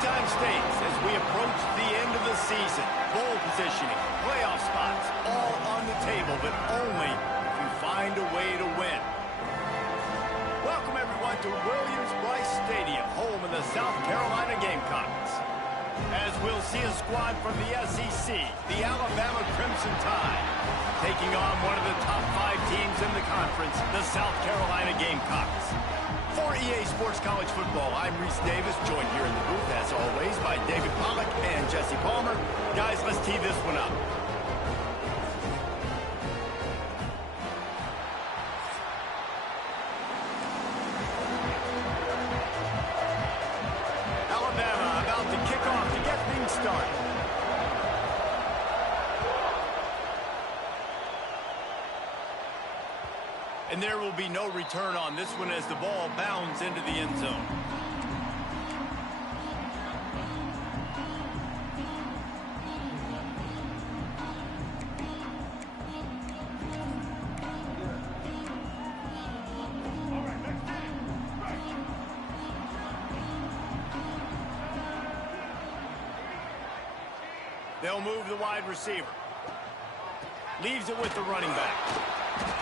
time states, as we approach the end of the season, bowl positioning, playoff spots, all on the table, but only if you find a way to win. Welcome, everyone, to Williams-Brice Stadium, home of the South Carolina Gamecocks. As we'll see a squad from the SEC, the Alabama Crimson Tide, taking on one of the top 5 teams in the conference, the South Carolina Gamecocks. For EA Sports College Football, I'm Reese Davis, joined here in the booth, as always, by David Pollack and Jesse Palmer. Guys, let's tee this one up. Alabama about to kick off to get things started. And there will be no return on this one as the ball bounds into the end zone. They'll move the wide receiver. Leaves it with the running back.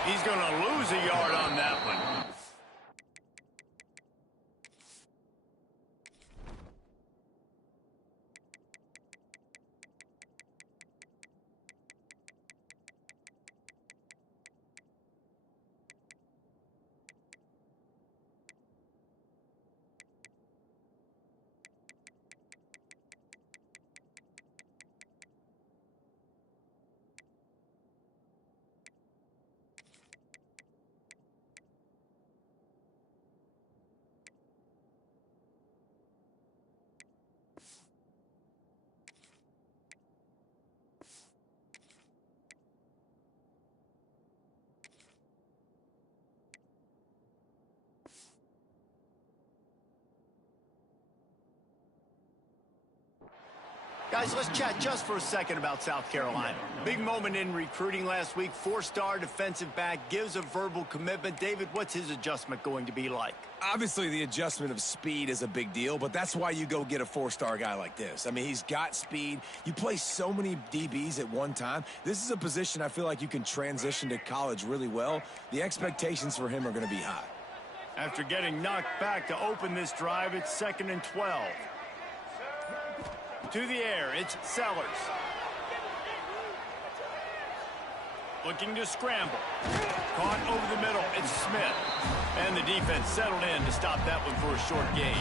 He's going to lose a yard on that one. Guys, let's chat just for a second about South Carolina. Big moment in recruiting last week. 4-star defensive back gives a verbal commitment. David, what's his adjustment going to be like? Obviously, the adjustment of speed is a big deal, but that's why you go get a 4-star guy like this. I mean, he's got speed. You play so many DBs at one time. This is a position I feel like you can transition to college really well. The expectations for him are going to be high. After getting knocked back to open this drive, it's 2nd and 12. To the air, it's Sellers. Looking to scramble. Caught over the middle, it's Smith. And the defense settled in to stop that one for a short gain.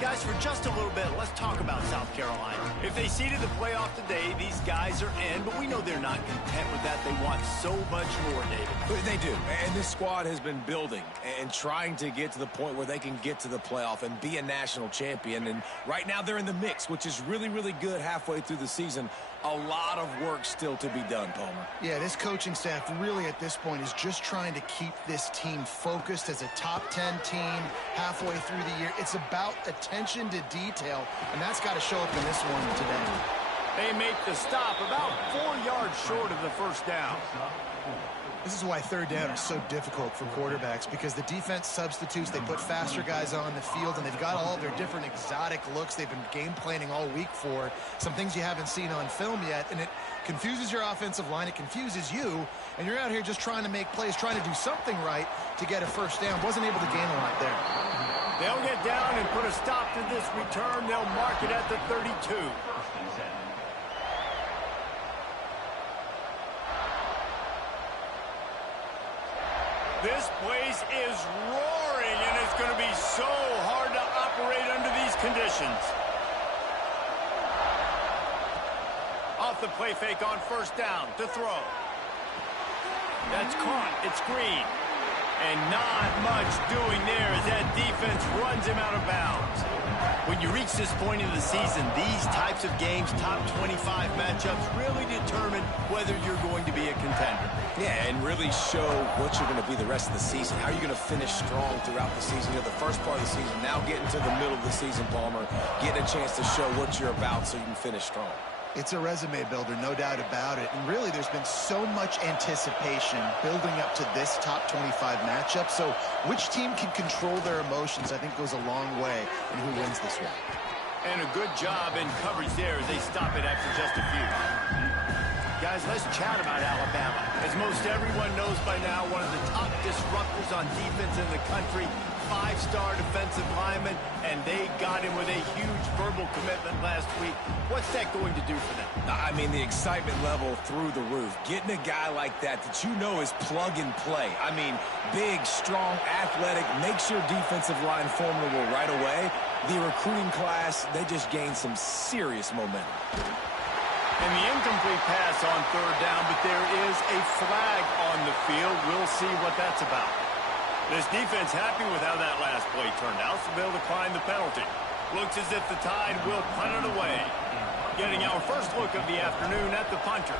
Guys, for just a little bit, let's talk about South Carolina. If they seeded the playoff today, these guys are in, but we know they're not content with that. They want so much more, David. They do, and this squad has been building and trying to get to the point where they can get to the playoff and be a national champion. And right now they're in the mix, which is really, really good halfway through the season. A lot of work still to be done, Palmer. Yeah, this coaching staff really at this point is just trying to keep this team focused as a top 10 team halfway through the year. It's about attention to detail, and that's got to show up in this one today. They make the stop about 4 yards short of the first down. This is why 3rd down is so difficult for quarterbacks, because the defense substitutes. They put faster guys on the field, and they've got all their different exotic looks they've been game planning all week for, some things you haven't seen on film yet, and it confuses your offensive line. It confuses you, and you're out here just trying to make plays, trying to do something right to get a first down. Wasn't able to gain a lot there. They'll get down and put a stop to this return. They'll mark it at the 32. This place is roaring, and it's going to be so hard to operate under these conditions. Off the play fake on 1st down to throw. That's caught. It's Green. And not much doing there as that defense runs him out of bounds. When you reach this point in the season, these types of games, top 25 matchups, really determine whether you're going to be a contender. Yeah, and really show what you're going to be the rest of the season. How are you going to finish strong throughout the season? You know, the first part of the season, now getting to the middle of the season, Palmer, getting a chance to show what you're about so you can finish strong. It's a resume builder, no doubt about it. And really, there's been so much anticipation building up to this top 25 matchup. So which team can control their emotions, I think, goes a long way in who wins this one. And a good job in coverage there as they stop it after just a few. Guys, let's chat about Alabama. As most everyone knows by now, one of the top disruptors on defense in the country, 5-star defensive lineman, and they got him with a huge verbal commitment last week. What's that going to do for them? I mean, the excitement level through the roof. Getting a guy like that you know is plug and play. I mean, big, strong, athletic, makes your defensive line formidable right away. The recruiting class, they just gained some serious momentum. And the incomplete pass on third down, but there is a flag on the field. We'll see what that's about. This defense happy with how that last play turned out, so they'll decline the penalty. Looks as if the Tide will punt it away. Getting our first look of the afternoon at the punter.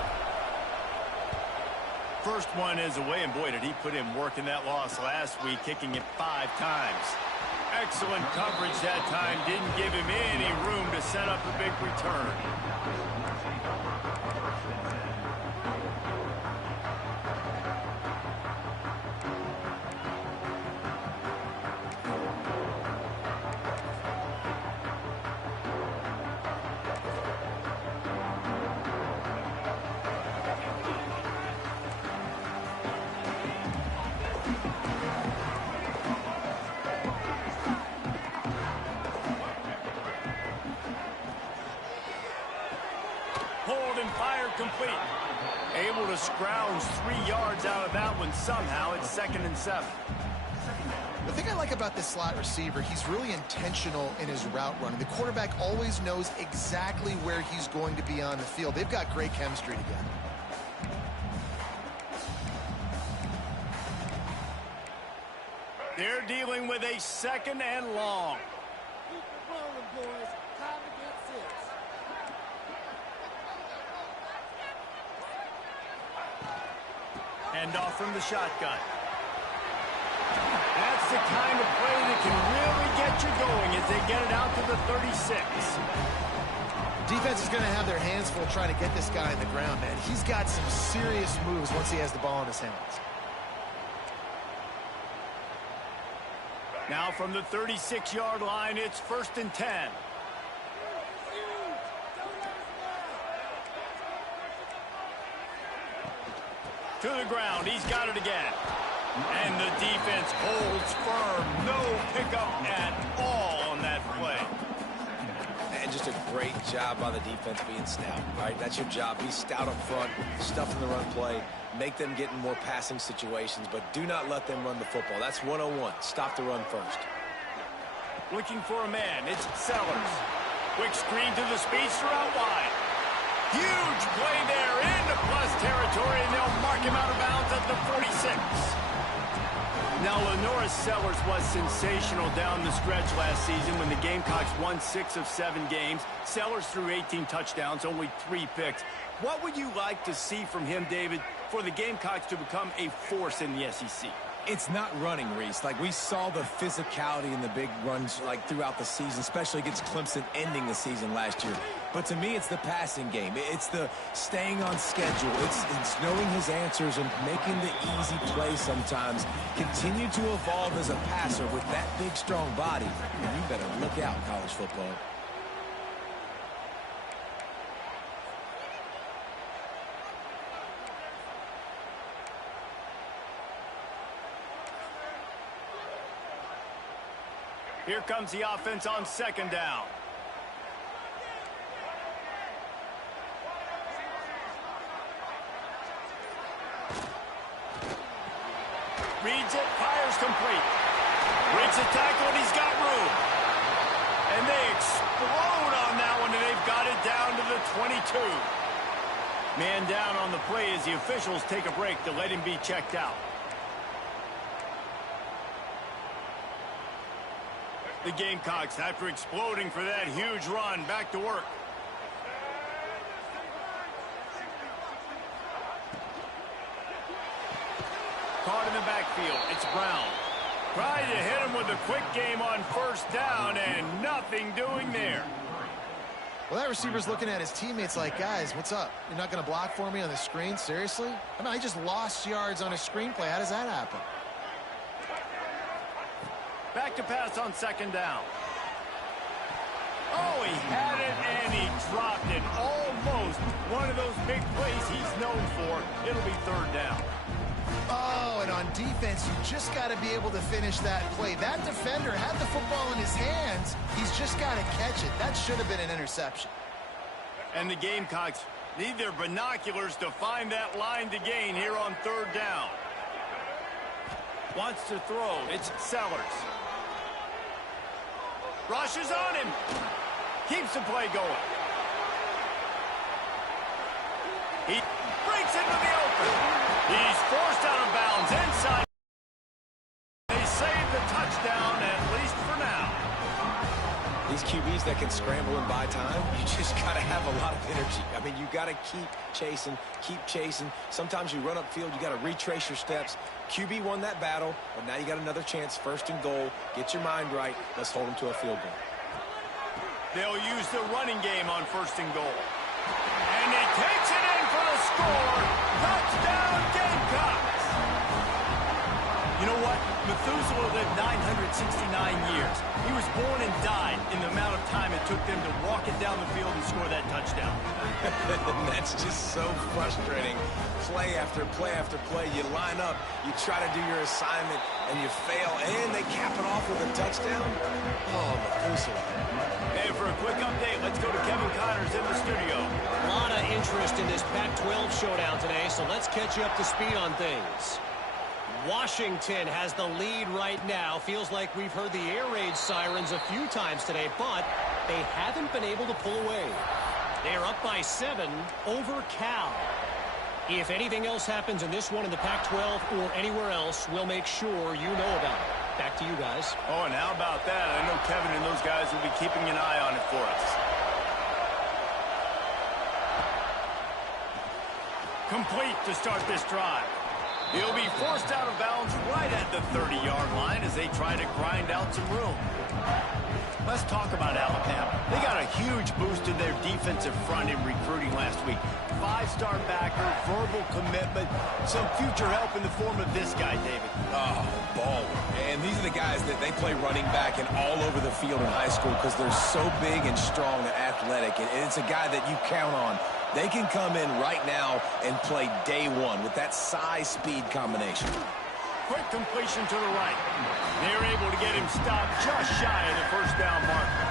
First one is away, and boy, did he put in work in that loss last week, kicking it 5 times. Excellent coverage that time. Didn't give him any room to set up a big return. Hold and fire complete. Able to scrounge 3 yards out of that one somehow. It's 2nd and 7. The thing I like about this slot receiver, he's really intentional in his route running. The quarterback always knows exactly where he's going to be on the field. They've got great chemistry together. They're dealing with a 2nd and long. Keep it rolling, boys. Time to get 6. Hand off from the shotgun. That's the kind of play that can really get you going as they get it out to the 36. Defense is going to have their hands full trying to get this guy on the ground, man. He's got some serious moves once he has the ball in his hands. Now from the 36-yard line, it's 1st and 10. To the ground, he's got it again. And the defense holds firm. No pickup at all on that play. And just a great job by the defense being stout, right? That's your job. Be stout up front, stuff in the run play, make them get in more passing situations, but do not let them run the football. That's 101. Stop the run first. Looking for a man. It's Sellers. Quick screen to the speedster out wide. Huge play there into plus territory, and they'll mark him out of bounds at the 46. Now, Lenora Sellers was sensational down the stretch last season when the Gamecocks won 6 of 7 games. Sellers threw 18 touchdowns, only 3 picks. What would you like to see from him, David, for the Gamecocks to become a force in the SEC? It's not running, Reese. Like, we saw the physicality in the big runs, like, throughout the season, especially against Clemson ending the season last year. But to me, it's the passing game. It's the staying on schedule. It's knowing his answers and making the easy play sometimes. Continue to evolve as a passer with that big, strong body. And you better look out, college football. Here comes the offense on 2nd down. Reads it, fires complete. Breaks a tackle, and he's got room. And they explode on that one, and they've got it down to the 22. Man down on the play as the officials take a break to let him be checked out. The Gamecocks, after exploding for that huge run, back to work. Caught in the backfield. It's Brown. Tried to hit him with a quick game on 1st down, and nothing doing there. Well, that receiver's looking at his teammates like, guys, what's up? You're not going to block for me on the screen? Seriously? I mean, I just lost yards on a screenplay. How does that happen? Back to pass on 2nd down. Oh, he had it and he dropped it. Almost one of those big plays he's known for. It'll be third down. Oh, and on defense, you just got to be able to finish that play. That defender had the football in his hands. He's just got to catch it. That should have been an interception. And the Gamecocks need their binoculars to find that line to gain here on third down. Wants to throw. It's Sellers. Rushes on him. Keeps the play going. He breaks into the open. He's forced out of bounds inside. They save the touchdown, at least for now. These QBs that can scramble and buy time, you just got to have a lot of energy. I mean, you got to keep chasing, keep chasing. Sometimes you run upfield, you got to retrace your steps. QB won that battle, but now you got another chance, first and goal. Get your mind right. Let's hold them to a field goal. They'll use the running game on first and goal. And he takes it in for the score. Touchdown, Gamecocks. You know what? Methuselah lived 969 years. He was born and died in the amount of time it took them to walk it down the field and score that touchdown. That's just so frustrating. Play after play after play. You line up, you try to do your assignment, and you fail, and they cap it off with a touchdown? Oh, Methuselah. And for a quick update, let's go to Kevin Connors in the studio. A lot of interest in this Pac-12 showdown today, so let's catch you up to speed on things. Washington has the lead right now. Feels like we've heard the air raid sirens a few times today, but they haven't been able to pull away. They are up by 7 over Cal. If anything else happens in this one in the Pac-12 or anywhere else, we'll make sure you know about it. Back to you guys. Oh, and how about that? I know Kevin and those guys will be keeping an eye on it for us. Complete to start this drive. He'll be forced out of bounds right at the 30-yard line as they try to grind out some room. Let's talk about Alabama. They got a huge boost in their defensive front in recruiting last week. 5-star backer, verbal commitment, some future help in the form of this guy, David. Oh, baller. And these are the guys that they play running back and all over the field in high school because they're so big and strong and athletic. And it's a guy that you count on. They can come in right now and play day one with that size-speed combination. Quick completion to the right. They're able to get him stopped just shy of the first down marker.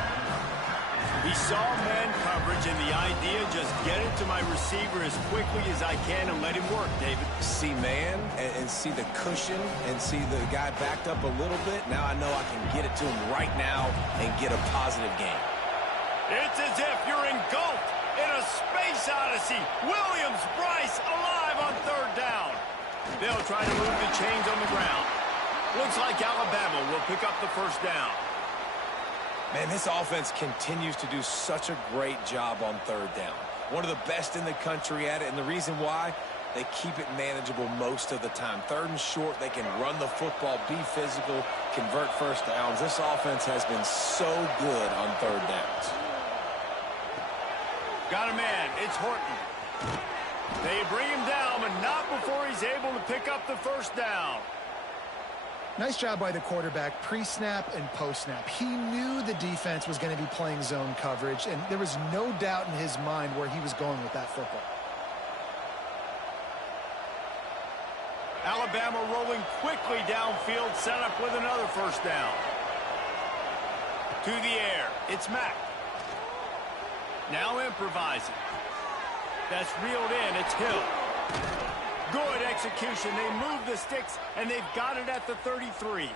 He saw man coverage, and the idea, just get it to my receiver as quickly as I can and let him work, David. See man and see the cushion and see the guy backed up a little bit. Now I know I can get it to him right now and get a positive gain. It's as if you're engulfed in a space odyssey. Williams-Brice alive on third down. They'll try to move the chains on the ground. Looks like Alabama will pick up the first down. Man, this offense continues to do such a great job on third down. One of the best in the country at it, and the reason why, they keep it manageable most of the time. Third and short, they can run the football, be physical, convert first downs. This offense has been so good on third downs. Got a man. It's Horton. They bring him down, but not before he's able to pick up the first down. Nice job by the quarterback, pre-snap and post-snap. He knew the defense was going to be playing zone coverage, and there was no doubt in his mind where he was going with that football. Alabama rolling quickly downfield, set up with another first down. To the air. It's Mack. Now improvising. That's reeled in. It's Hill. Good execution. They move the sticks, and they've got it at the 33.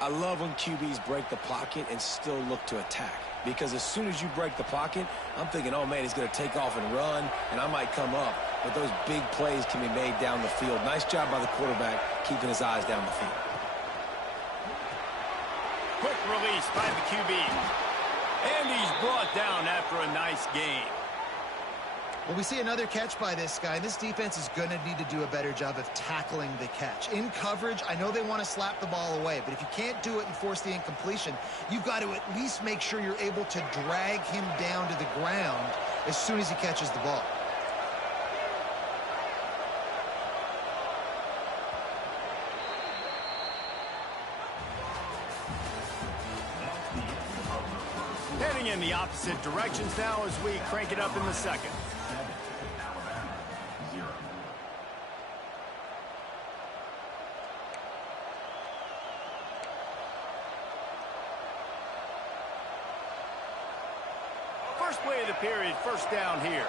I love when QBs break the pocket and still look to attack. Because as soon as you break the pocket, I'm thinking, oh, man, he's going to take off and run, and I might come up. But those big plays can be made down the field. Nice job by the quarterback keeping his eyes down the field. Quick release by the QB. And he's brought down after a nice gain. Well, we see another catch by this guy. This defense is going to need to do a better job of tackling the catch. In coverage, I know they want to slap the ball away, but if you can't do it and force the incompletion, you've got to at least make sure you're able to drag him down to the ground as soon as he catches the ball. Heading in the opposite directions now as we crank it up in the second. First play of the period, first down here.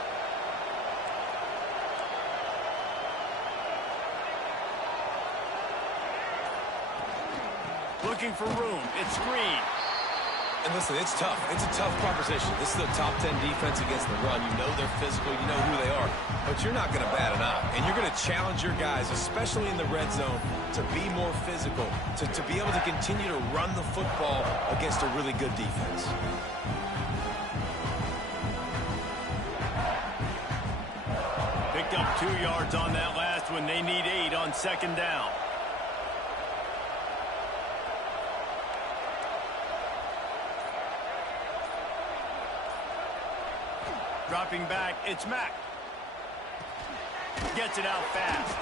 Looking for room. It's screen. And listen, it's tough. It's a tough proposition. This is a top 10 defense against the run. You know they're physical. You know who they are. But you're not going to bat an eye. And you're going to challenge your guys, especially in the red zone, to be more physical, to be able to continue to run the football against a really good defense. Picked up 2 yards on that last one. They need 8 on second down. Dropping back, it's Mack. Gets it out fast.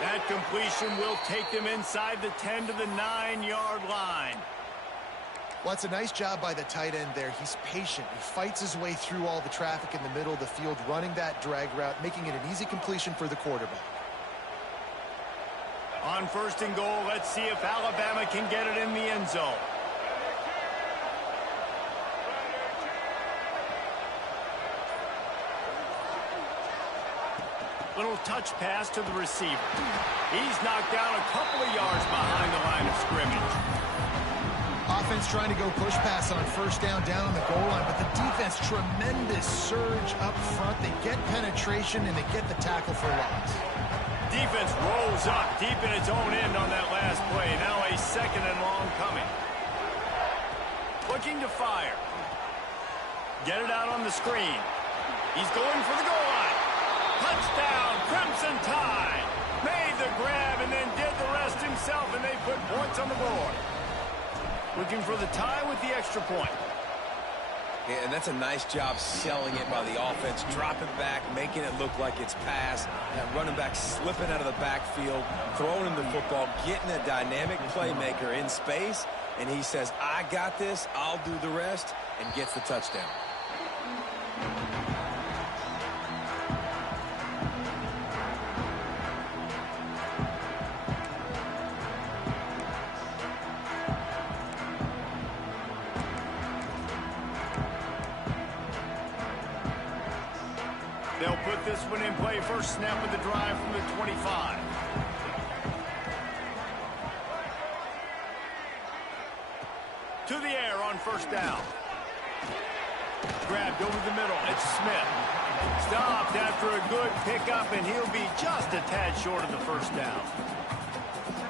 That completion will take them inside the 10 to the 9-yard line. Well, it's a nice job by the tight end there. He's patient. He fights his way through all the traffic in the middle of the field, running that drag route, making it an easy completion for the quarterback. On first and goal, let's see if Alabama can get it in the end zone. Little touch pass to the receiver. He's knocked down a couple of yards behind the line of scrimmage. Offense trying to go push pass on first down on the goal line, but the defense, tremendous surge up front. They get penetration, and they get the tackle for loss. Defense rolls up deep in its own end on that last play. Now a second and long coming. Looking to fire. Get it out on the screen. He's going for the goal line. Touchdown, Crimson Tide. Made the grab and then did the rest himself, and they put points on the board. Looking for the tie with the extra point. Yeah, and that's a nice job selling it by the offense, dropping back, making it look like it's pass. That running back slipping out of the backfield, throwing him the football, getting a dynamic playmaker in space, and he says, I got this, I'll do the rest, and gets the touchdown. They'll put this one in play. First snap of the drive from the 25. To the air on first down. Grabbed over the middle. It's Smith. Stopped after a good pickup, and he'll be just a tad short of the first down.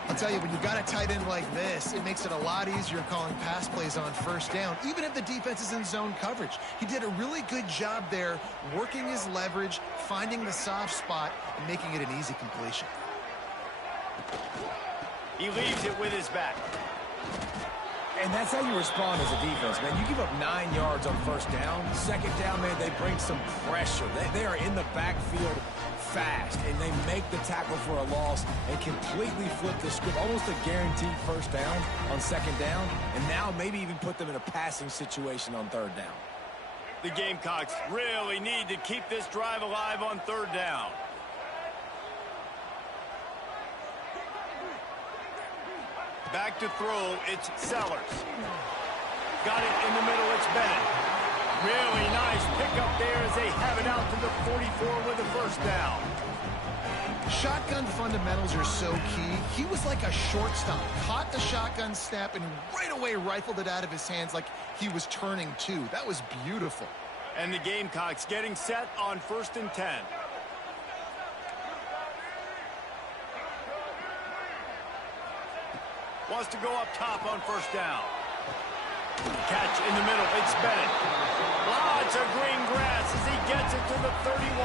I'll tell you, when you've got a tight end like this, it makes it a lot easier calling pass plays on first down, even if the defense is in zone coverage. He did a really good job there, working his leverage, finding the soft spot, and making it an easy completion. He leaves it with his back. And that's how you respond as a defense, man. You give up 9 yards on first down. Second down, man, they bring some pressure. They are in the backfield fast, and they make the tackle for a loss and completely flip the script. Almost a guaranteed first down on second down, and now maybe even put them in a passing situation on third down. The Gamecocks really need to keep this drive alive on third down. Back to throw, it's Sellers. Got it in the middle, it's Bennett. Really nice pickup there as they have it out to the 44 with the first down. Shotgun fundamentals are so key. He was like a shortstop, caught the shotgun snap, and right away rifled it out of his hands like he was turning two. That was beautiful. And the Gamecocks getting set on first and 10. Wants to go up top on first down. Catch in the middle, it's Bennett. Lots of green grass as he gets it to the 31.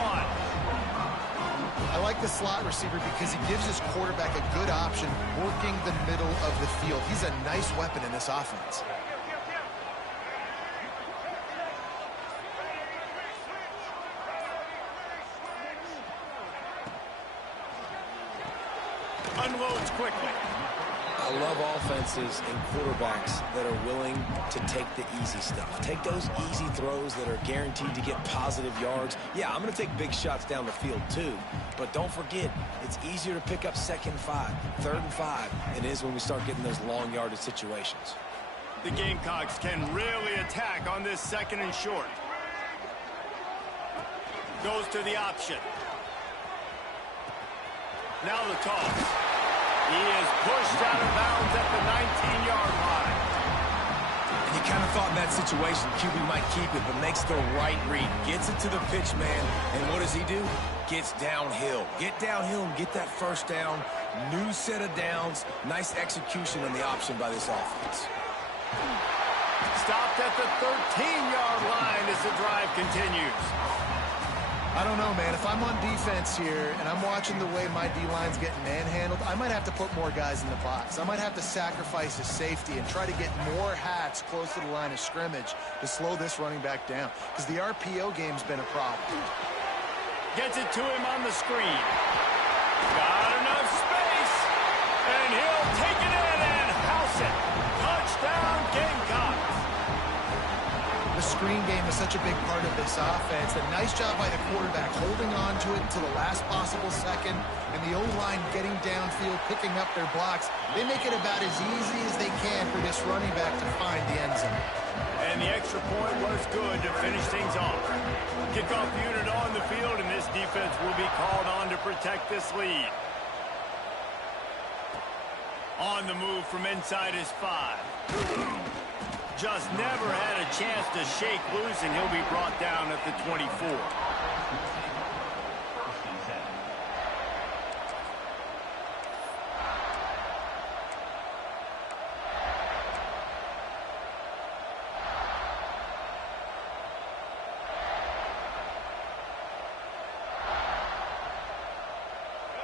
I like the slot receiver because he gives his quarterback a good option working the middle of the field. He's a nice weapon in this offense. Unloads quickly. I love offenses and quarterbacks that are willing to take the easy stuff. Take those easy throws that are guaranteed to get positive yards. Yeah, I'm going to take big shots down the field too. But don't forget, it's easier to pick up 2nd and 5, 3rd and 5 than it is when we start getting those long yardage situations. The Gamecocks can really attack on this 2nd and short. Goes to the option. Now the toss. He is pushed out of bounds at the 19-yard line. And you kind of thought in that situation QB might keep it, but makes the right read. Gets it to the pitch man, and what does he do? Gets downhill. Get downhill and get that first down. New set of downs. Nice execution on the option by this offense. Stopped at the 13-yard line as the drive continues. I don't know, man. If I'm on defense here and I'm watching the way my D-line's getting manhandled, I might have to put more guys in the box. I might have to sacrifice his safety and try to get more hats close to the line of scrimmage to slow this running back down, because the RPO game's been a problem. Gets it to him on the screen. Got enough space, and he'll take it in and house it. Touchdown, Gamecocks. The screen game is such a big part of this offense. A nice job by the quarterback holding on to it until the last possible second, and the O-line getting downfield, picking up their blocks. They make it about as easy as they can for this running back to find the end zone. And the extra point was good to finish things off. Kickoff unit on the field, and this defense will be called on to protect this lead. On the move from inside his 5. Just never had a chance to shake loose, and he'll be brought down at the 24.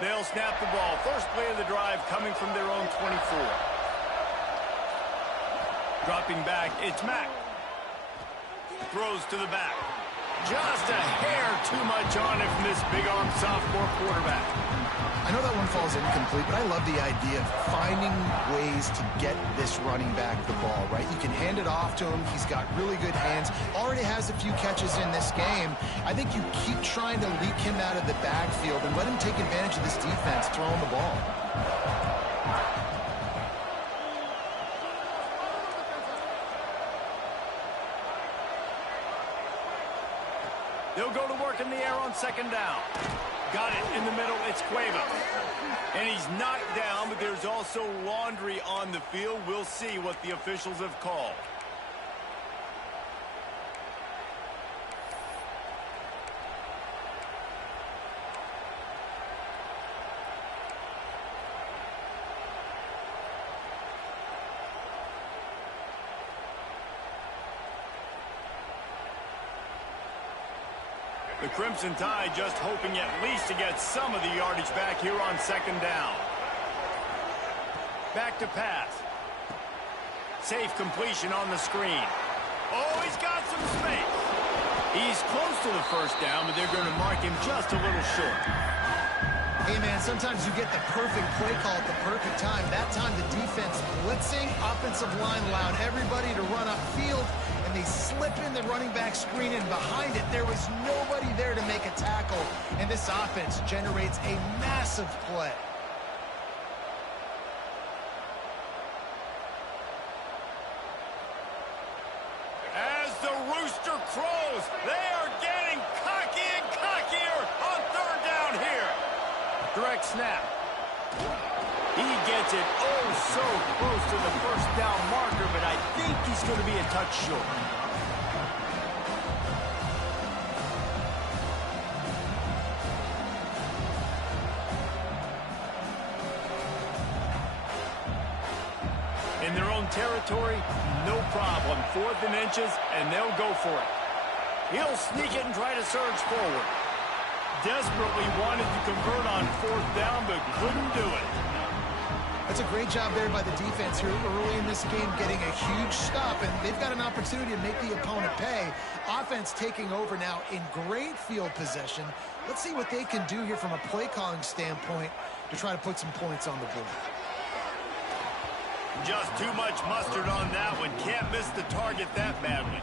They'll snap the ball. First play of the drive coming from their own 24. Dropping back, it's Mack. Throws to the back. Just a hair too much on it from this big-arm sophomore quarterback. I know that one falls incomplete, but I love the idea of finding ways to get this running back the ball, right? You can hand it off to him. He's got really good hands. Already has a few catches in this game. I think you keep trying to leak him out of the backfield and let him take advantage of this defense throwing the ball. They'll go to work in the air on 2nd down. Got it in the middle. It's Cueva. And he's knocked down, but there's also laundry on the field. We'll see what the officials have called. The Crimson Tide just hoping at least to get some of the yardage back here on 2nd down. Back to pass. Safe completion on the screen. Oh, he's got some space. He's close to the first down, but they're going to mark him just a little short. Hey, man, sometimes you get the perfect play call at the perfect time. That time the defense blitzing, offensive line allowed everybody to run upfield, and they slip in the running back screen, and behind it there was nobody there to make a tackle, and this offense generates a massive play. As the rooster crows, they are getting cocky and cockier on 3rd down here. Direct snap. He gets it oh so close to the first down marker, but I think he's going to be a touch short. In their own territory, no problem. 4th and inches, and they'll go for it. He'll sneak it and try to surge forward. Desperately wanted to convert on 4th down, but couldn't do it. That's a great job there by the defense here early in this game, getting a huge stop, and they've got an opportunity to make the opponent pay. Offense taking over now in great field possession. Let's see what they can do here from a play calling standpoint to try to put some points on the board. just too much mustard on that one. Can't miss the target that badly.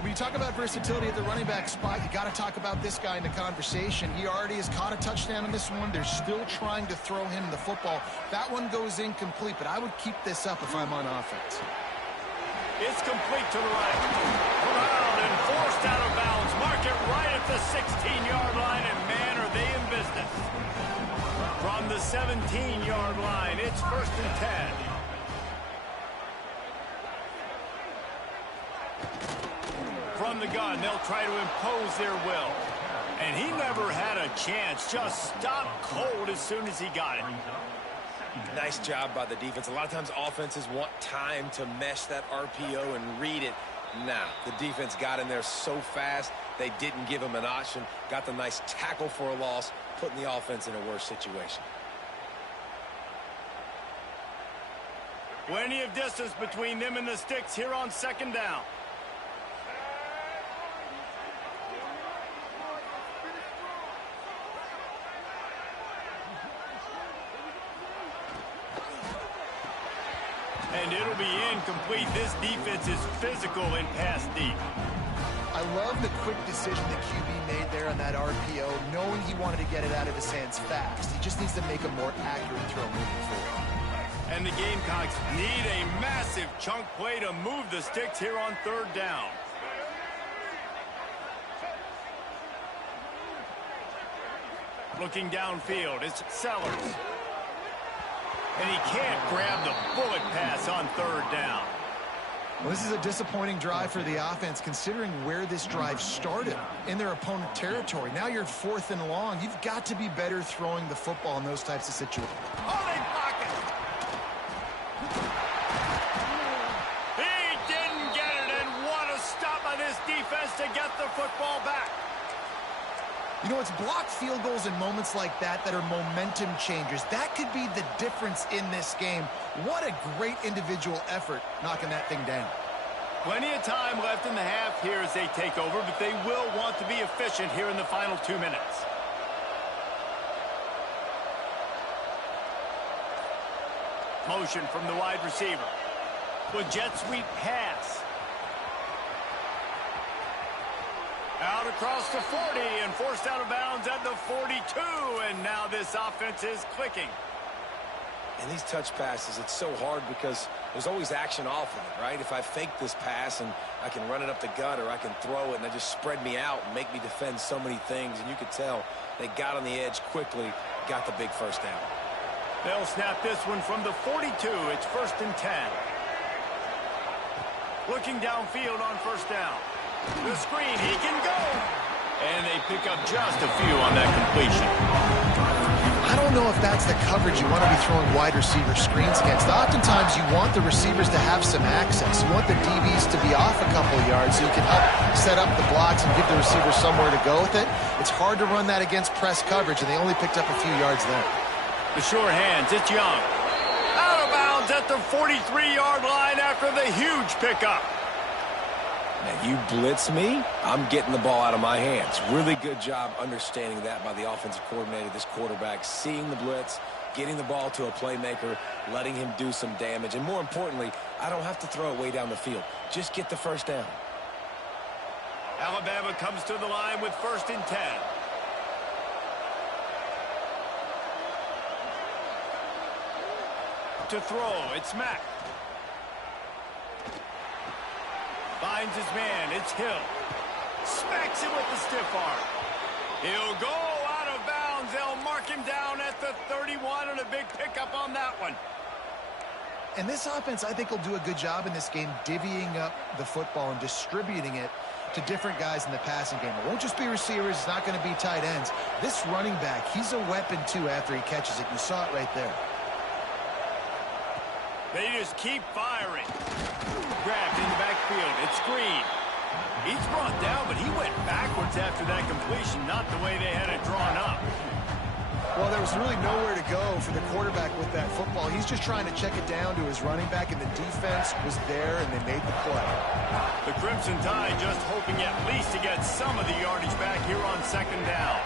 When you talk about versatility at the running back spot, you got to talk about this guy in the conversation. He already has caught a touchdown in this one. They're still trying to throw him the football. That one goes incomplete, but I would keep this up if I'm on offense. It's complete to the right. Around and forced out of bounds. Mark it right at the 16-yard line, and man, are they in business. From the 17-yard line, it's 1st and 10. From the gun, they'll try to impose their will. And he never had a chance. Just stopped cold as soon as he got it. Nice job by the defense. A lot of times offenses want time to mesh that RPO and read it. Nah, the defense got in there so fast, they didn't give him an option. Got the nice tackle for a loss, putting the offense in a worse situation. Plenty of distance between them and the sticks here on 2nd down. And it'll be incomplete. This defense is physical and pass deep. I love the quick decision the QB made there on that RPO, knowing he wanted to get it out of his hands fast. He just needs to make a more accurate throw moving forward. And the Gamecocks need a massive chunk play to move the sticks here on 3rd down. Looking downfield, it's Sellers. And he can't grab the bullet pass on 3rd down. Well, this is a disappointing drive for the offense, considering where this drive started in their opponent territory. Now you're 4th and long. You've got to be better throwing the football in those types of situations. Oh, they block it. He didn't get it, and what a stop by this defense to get the football back. You know, it's blocked field goals in moments like that that are momentum changers. That could be the difference in this game. What a great individual effort knocking that thing down. Plenty of time left in the half here as they take over, but they will want to be efficient here in the final 2 minutes. Motion from the wide receiver. With jet sweep pass. Out across the 40 and forced out of bounds at the 42. And now this offense is clicking. And these touch passes, it's so hard because there's always action off of it, right? If I fake this pass and I can run it up the gut or I can throw it and they just spread me out and make me defend so many things. And you could tell they got on the edge quickly, got the big 1st down. They'll snap this one from the 42. It's 1st and 10. Looking downfield on 1st down. The screen, he can go. And they pick up just a few on that completion. I don't know if that's the coverage you want to be throwing wide receiver screens against. Oftentimes you want the receivers to have some access. You want the DBs to be off a couple of yards so you can help set up the blocks and give the receiver somewhere to go with it. It's hard to run that against press coverage, and they only picked up a few yards there. The sure hands, it's Young. Out of bounds at the 43-yard line after the huge pickup. Now, you blitz me, I'm getting the ball out of my hands. Really good job understanding that by the offensive coordinator, this quarterback, seeing the blitz, getting the ball to a playmaker, letting him do some damage. And more importantly, I don't have to throw it way down the field. Just get the 1st down. Alabama comes to the line with 1st and 10. To throw, it's Mack. Finds his man, it's Hill. Smacks him with the stiff arm. He'll go out of bounds. They'll mark him down at the 31 and a big pickup on that one. And this offense, I think, will do a good job in this game divvying up the football and distributing it to different guys in the passing game. It won't just be receivers. It's not going to be tight ends. This running back, he's a weapon, too, after he catches it. You saw it right there. They just keep firing. Grabbed in the backfield. It's Green. He's brought down, but he went backwards after that completion, not the way they had it drawn up. Well, there was really nowhere to go for the quarterback with that football. He's just trying to check it down to his running back, and the defense was there, and they made the play. The Crimson Tide just hoping at least to get some of the yardage back here on 2nd down.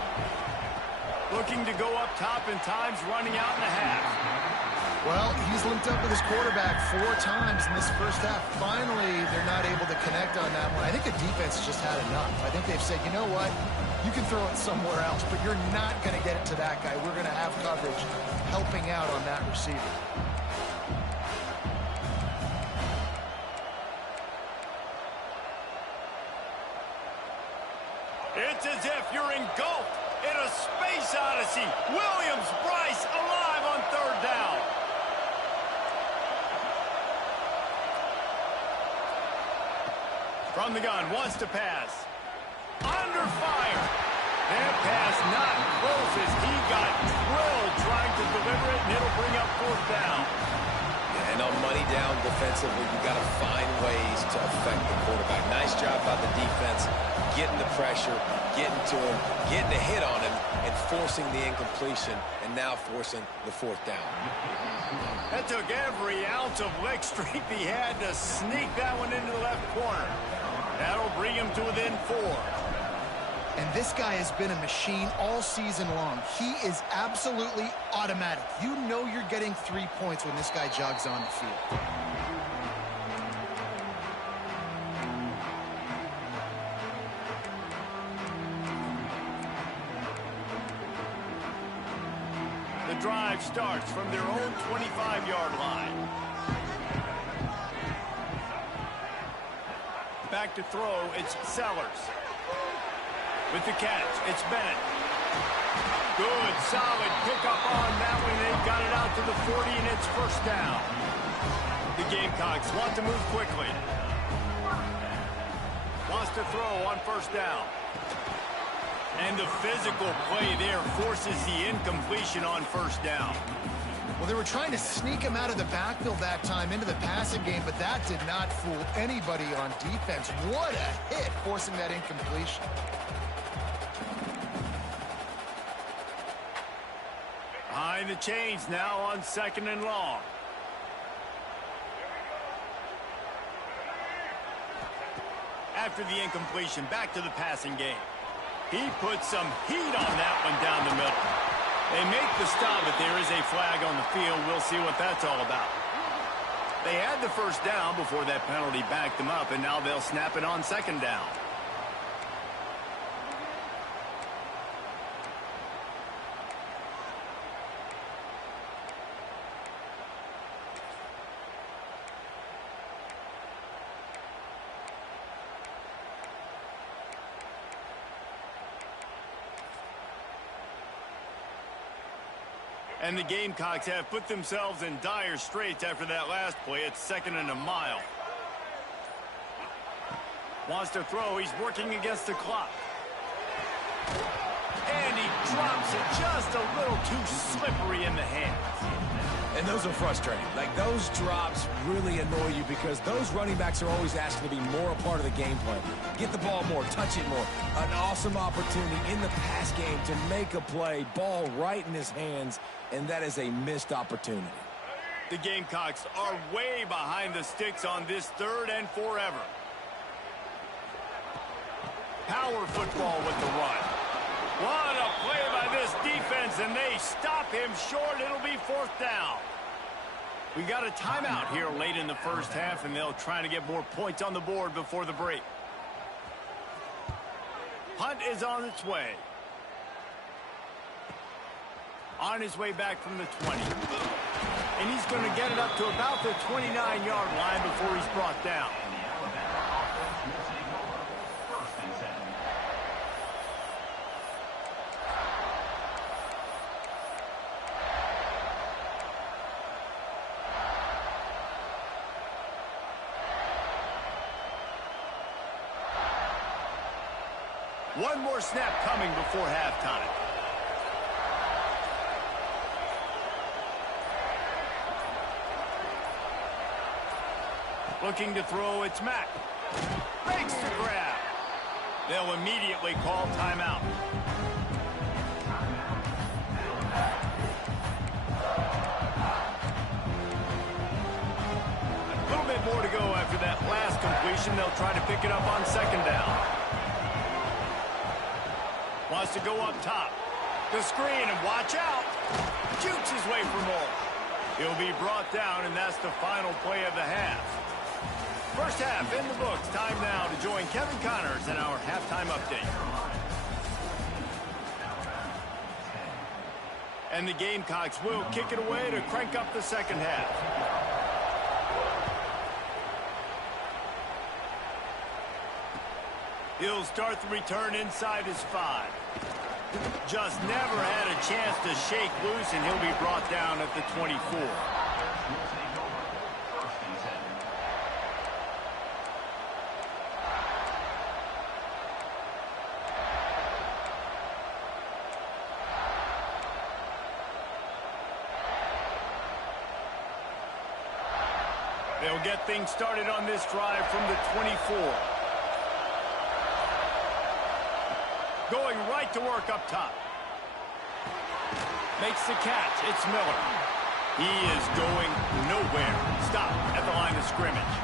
Looking to go up top, and time's running out in the half. Well, he's linked up with his quarterback 4 times in this first half. Finally, they're not able to connect on that one. I think the defense has just had enough. I think they've said, you know what? You can throw it somewhere else, but you're not going to get it to that guy. We're going to have coverage helping out on that receiver. It's as if you're engulfed in a space odyssey. Williams-Brice alive on 3rd down. From the gun, wants to pass. Under fire. That pass not close as he got drilled trying to deliver it, and it'll bring up 4th down. And on money down defensively, you got to find ways to affect the quarterback. Nice job by the defense, getting the pressure, getting to him, getting a hit on him, and forcing the incompletion, and now forcing the 4th down. That took every ounce of leg strength he had to sneak that one into the left corner. That'll bring him to within 4. And this guy has been a machine all season long. He is absolutely automatic. You know you're getting 3 points when this guy jogs on the field. The drive starts from their own 25-yard line. Back to throw, it's Sellers. With the catch, it's Bennett. Good, solid pickup on that one. They've got it out to the 40, and it's 1st down. The Gamecocks want to move quickly. Wants to throw on 1st down. And the physical play there forces the incompletion on 1st down. Well, they were trying to sneak him out of the backfield that time into the passing game, but that did not fool anybody on defense. What a hit, forcing that incompletion. Behind the chains now on 2nd and long. After the incompletion, back to the passing game. He puts some heat on that one down the middle. They make the stop, but there is a flag on the field. We'll see what that's all about. They had the 1st down before that penalty backed them up, and now they'll snap it on 2nd down. And the Gamecocks have put themselves in dire straits after that last play. It's 2nd and a mile. Wants to throw. He's working against the clock. And he drops it just a little too slippery in the hands. And those are frustrating. Like, those drops really annoy you because those running backs are always asking to be more a part of the game plan. Get the ball more, touch it more. An awesome opportunity in the pass game to make a play, ball right in his hands, and that is a missed opportunity. The Gamecocks are way behind the sticks on this 3rd and forever. Power football with the run. What a play by this defense, and they stop him short. It'll be 4th down. We got a timeout here late in the first half, and they'll try to get more points on the board before the break. Punt is on its way. On his way back from the 20. And he's going to get it up to about the 29-yard line before he's brought down. One more snap coming before halftime. Looking to throw, it's Mack. Makes the grab. They'll immediately call timeout. A little bit more to go after that last completion. They'll try to pick it up on 2nd down. Wants to go up top. The screen, and watch out. Shoots his way for more. He'll be brought down, and that's the final play of the half. First half in the books. Time now to join Kevin Connors in our halftime update. And the Gamecocks will kick it away to crank up the second half. He'll start the return inside his 5. Just never had a chance to shake loose, and he'll be brought down at the 24. They'll get things started on this drive from the 24. Going right to work up top. Makes the catch. It's Miller. He is going nowhere. Stop at the line of scrimmage.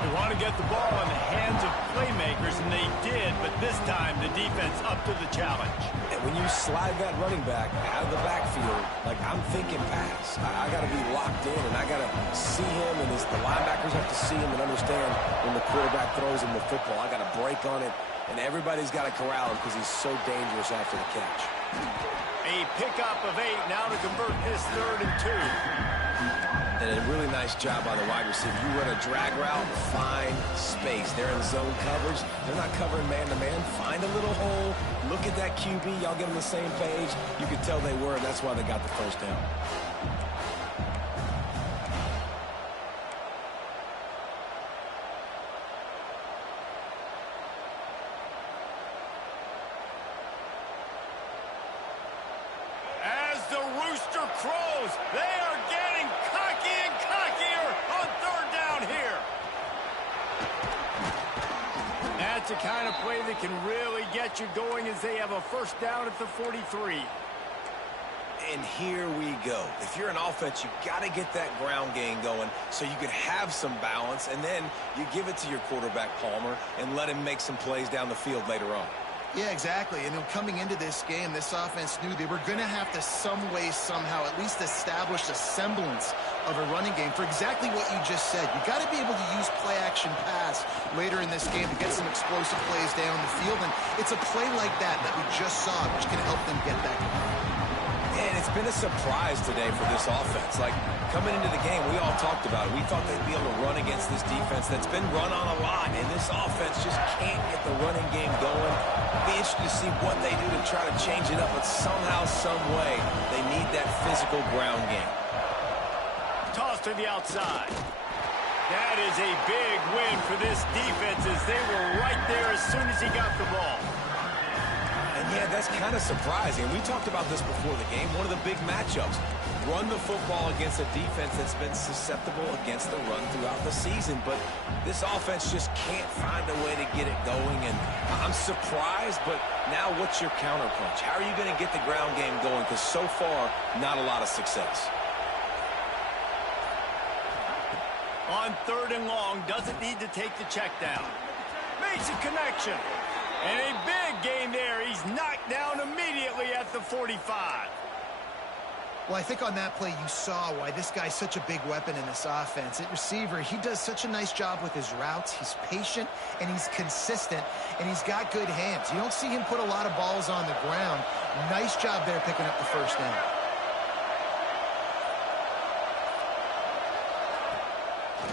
They want to get the ball in the hands of playmakers, and they did, but this time the defense up to the challenge. And when you slide that running back out of the backfield, like I'm thinking pass. I got to be locked in, and I got to see him, and the linebackers have to see him and understand when the quarterback throws him the football. I got to break on it. And everybody's got to corral him because he's so dangerous after the catch. A pickup of 8 now to convert this 3rd and 2. And a really nice job by the wide receiver. You run a drag route, find space. They're in zone coverage. They're not covering man-to-man. Find a little hole. Look at that QB. Y'all get on the same page. You could tell they were, and that's why they got the first down. Crows, they are getting cocky and cockier on 3rd down here. That's the kind of play that can really get you going as they have a first down at the 43. And here we go. If you're an offense, you got to get that ground game going so you can have some balance, and then you give it to your quarterback, Palmer, and let him make some plays down the field later on. Yeah, exactly. And coming into this game, this offense knew they were going to have to some way, somehow, at least establish a semblance of a running game for exactly what you just said. You got to be able to use play-action pass later in this game to get some explosive plays down the field. And it's a play like that we just saw, which can help them get that going. And it's been a surprise today for this offense. Like, coming into the game, we all talked about it. We thought they'd be able to run against this defense that's been run on a lot, and this offense just can't get the running game going. Be interested to see what they do to try to change it up, but somehow, some way, they need that physical ground game. Toss to the outside. That is a big win for this defense as they were right there as soon as he got the ball. And yeah, that's kind of surprising. We talked about this before the game. One of the big matchups. Run the football against a defense that's been susceptible against the run throughout the season. But this offense just can't find a way to get it going. And I'm surprised, but now what's your counterpunch? How are you going to get the ground game going? Because so far, not a lot of success. On 3rd and long, doesn't need to take the check down. Makes a connection. And a big gain there. He's knocked down immediately at the 45. Well, I think on that play you saw why this guy's such a big weapon in this offense. At receiver, he does such a nice job with his routes. He's patient, and he's consistent, and he's got good hands. You don't see him put a lot of balls on the ground. Nice job there picking up the first down.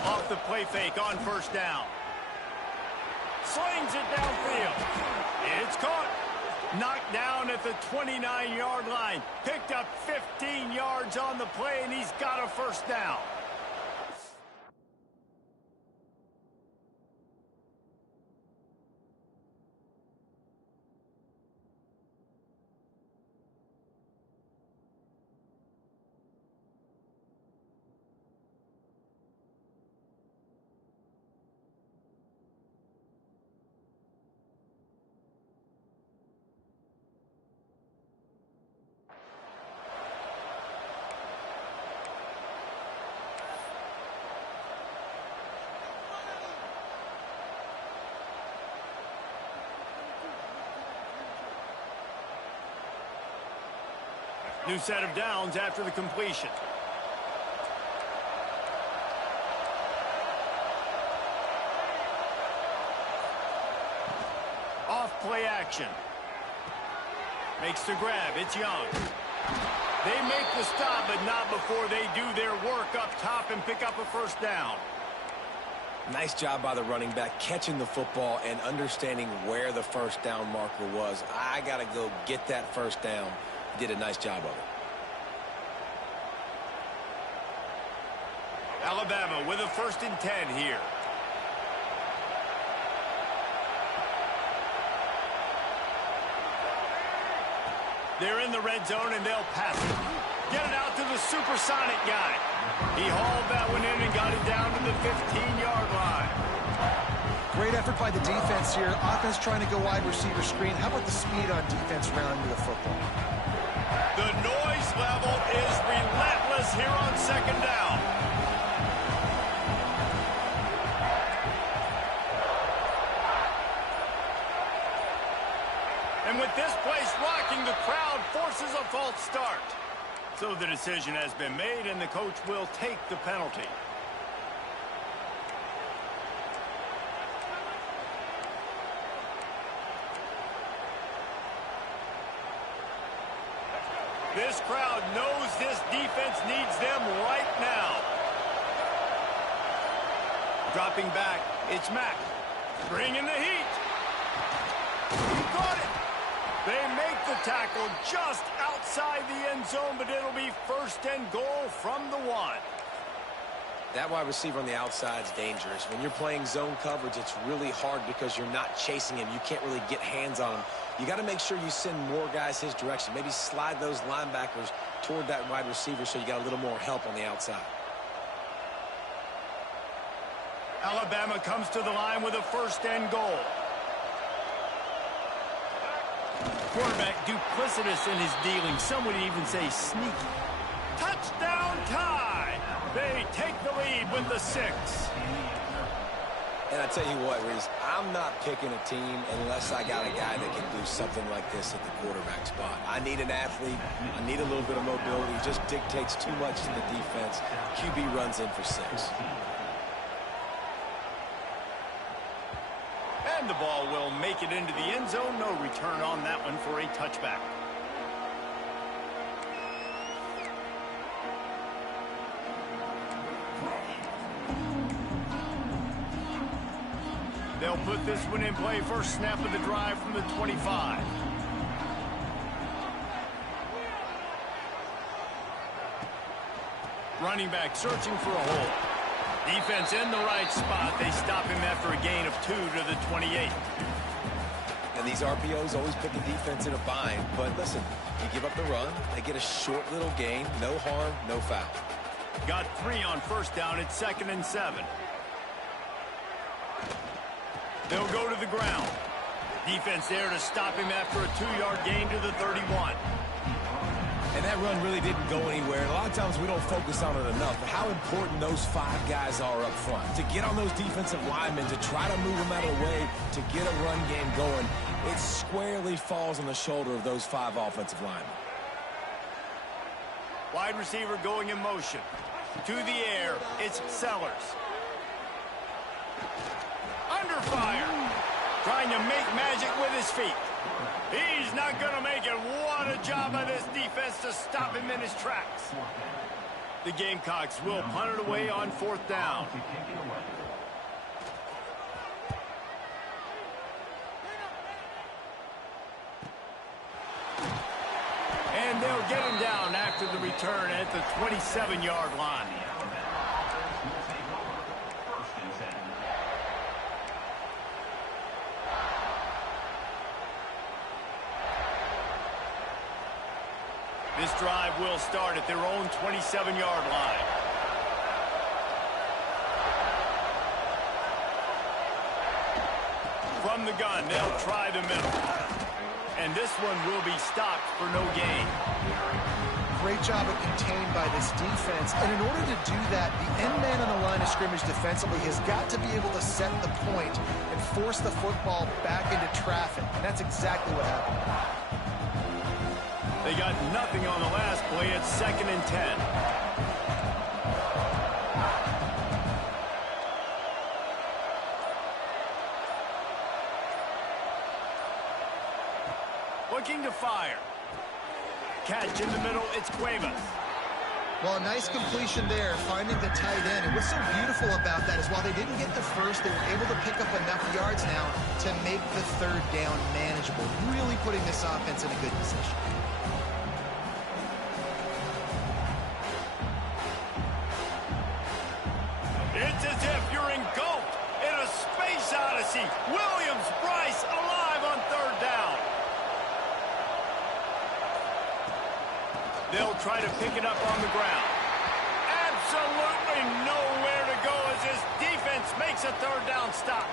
Off the play fake on first down. Slings it downfield. It's caught. Knocked down at the 29-yard line. Picked up 15 yards on the play, and he's got a first down. New set of downs after the completion. play action. Makes the grab. It's Young. They make the stop, but not before they do their work up top and pick up a first down. Nice job by the running back catching the football and understanding where the first down marker was. I got to go get that first down. He did a nice job of it. Alabama with a 1st and 10 here. They're in the red zone, and they'll pass it. Get it out to the supersonic guy. He hauled that one in and got it down to the 15-yard line. Great effort by the defense here. Offense trying to go wide receiver screen. How about the speed on defense rounding the football? The noise level is relentless here on 2nd down. And with this place rocking, the crowd forces a false start. So the decision has been made, and the coach will take the penalty. This crowd knows this defense needs them right now. Dropping back, it's Mack. Bringing the heat. He got it. They make the tackle just outside the end zone, but it'll be 1st and goal from the 1. That wide receiver on the outside is dangerous. When you're playing zone coverage, it's really hard because you're not chasing him. You can't really get hands on him. You got to make sure you send more guys his direction. Maybe slide those linebackers toward that wide receiver so you got a little more help on the outside. Alabama comes to the line with a 1st and goal. Quarterback duplicitous in his dealing. Some would even say sneaky. Touchdown tie. They take the lead with the 6. And I tell you what, Reese, I'm not picking a team unless I got a guy that can do something like this at the quarterback spot. I need an athlete. I need a little bit of mobility. It just dictates too much to the defense. QB runs in for 6. And the ball will make it into the end zone. No return on that one for a touchback. They'll put this one in play. First snap of the drive from the 25. Running back searching for a hole. Defense in the right spot. They stop him after a gain of 2 to the 28. And these RPOs always put the defense in a bind. But listen, you give up the run, they get a short little gain. No harm, no foul. Got 3 on first down. It's 2nd and 7. They'll go to the ground. Defense there to stop him after a 2-yard gain to the 31. And that run really didn't go anywhere. And a lot of times we don't focus on it enough. But how important those 5 guys are up front. To get on those defensive linemen, to try to move them out of the way, to get a run game going, it squarely falls on the shoulder of those 5 offensive linemen. Wide receiver going in motion. To the air, it's Sellers. Under fire. Trying to make magic with his feet. He's not going to make it. What a job by this defense to stop him in his tracks. The Gamecocks will punt it away on 4th down. And they'll get him down after the return at the 27-yard line. This drive will start at their own 27-yard line. From the gun, they'll try the middle. And this one will be stopped for no gain. Great job of contained by this defense. And in order to do that, the end man on the line of scrimmage defensively has got to be able to set the point and force the football back into traffic. And that's exactly what happened. They got nothing on the last play. It's 2nd and 10. looking to fire. Catch in the middle, it's Cuevas. Well, a nice completion there, finding the tight end. And what's so beautiful about that is while they didn't get the first, they were able to pick up enough yards now to make the third down manageable, really putting this offense in a good position. It's as if you're engulfed in a space odyssey. Williams-Brice alive on third down. They'll try to pick it up on the ground. Absolutely nowhere to go as this defense makes a third down stop.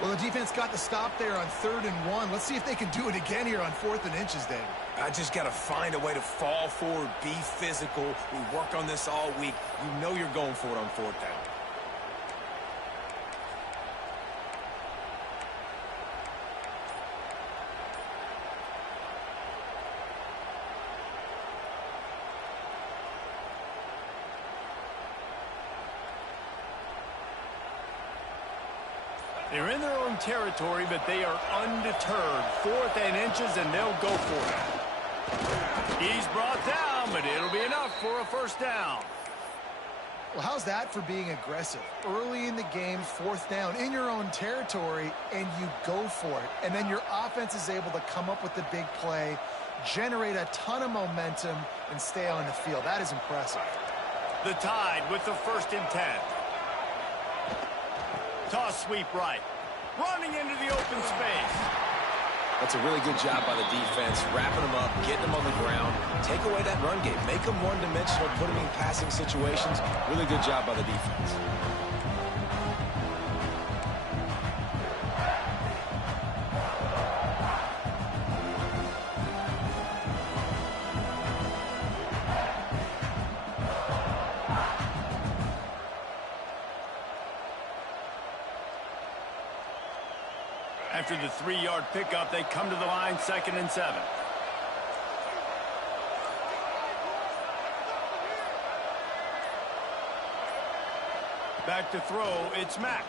Well, the defense got the stop there on 3rd and 1. Let's see if they can do it again here on 4th and inches, Dave. I just got to find a way to fall forward, be physical. We work on this all week. You know you're going for it on 4th down. They're in their own territory, but they are undeterred. 4th and inches, and they'll go for it. He's brought down, but it'll be enough for a first down. Well, how's that for being aggressive? Early in the game, 4th down, in your own territory, and you go for it. And then your offense is able to come up with the big play, generate a ton of momentum, and stay on the field. That is impressive. The Tide with the 1st and 10. Toss sweep right. Running into the open space. That's a really good job by the defense, wrapping them up, getting them on the ground. Take away that run game. Make them one-dimensional, put them in passing situations. Really good job by the defense. After the 3-yard pickup, they come to the line, 2nd and 7. Back to throw, it's Mack.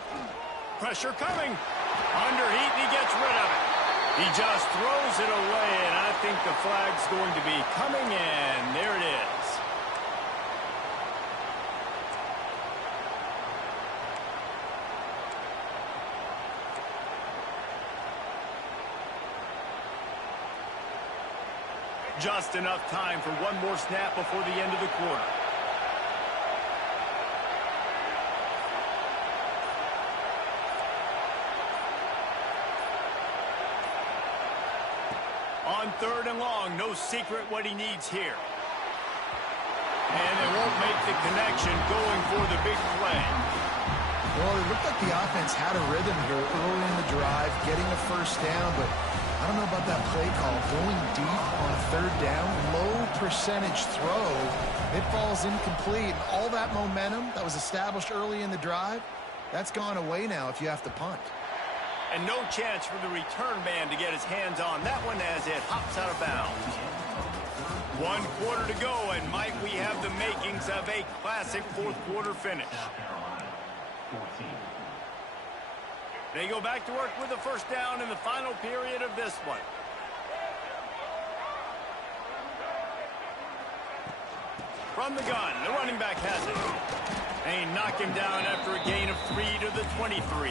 Pressure coming. Underheat, and he gets rid of it. He just throws it away, and I think the flag's going to be coming in. There it is. Just enough time for one more snap before the end of the quarter. On 3rd and long, no secret what he needs here. And they won't make the connection going for the big play. Well, it looked like the offense had a rhythm here early in the drive, getting a first down, but I don't know about that play call. Going deep on 3rd down, low percentage throw. It falls incomplete. All that momentum that was established early in the drive, that's gone away now if you have to punt. And no chance for the return man to get his hands on that one as it hops out of bounds. 1 quarter to go, and Mike, we have the makings of a classic 4th quarter finish. They go back to work with the first down in the final period of this one. From the gun, the running back has it. They knock him down after a gain of 3 to the 23.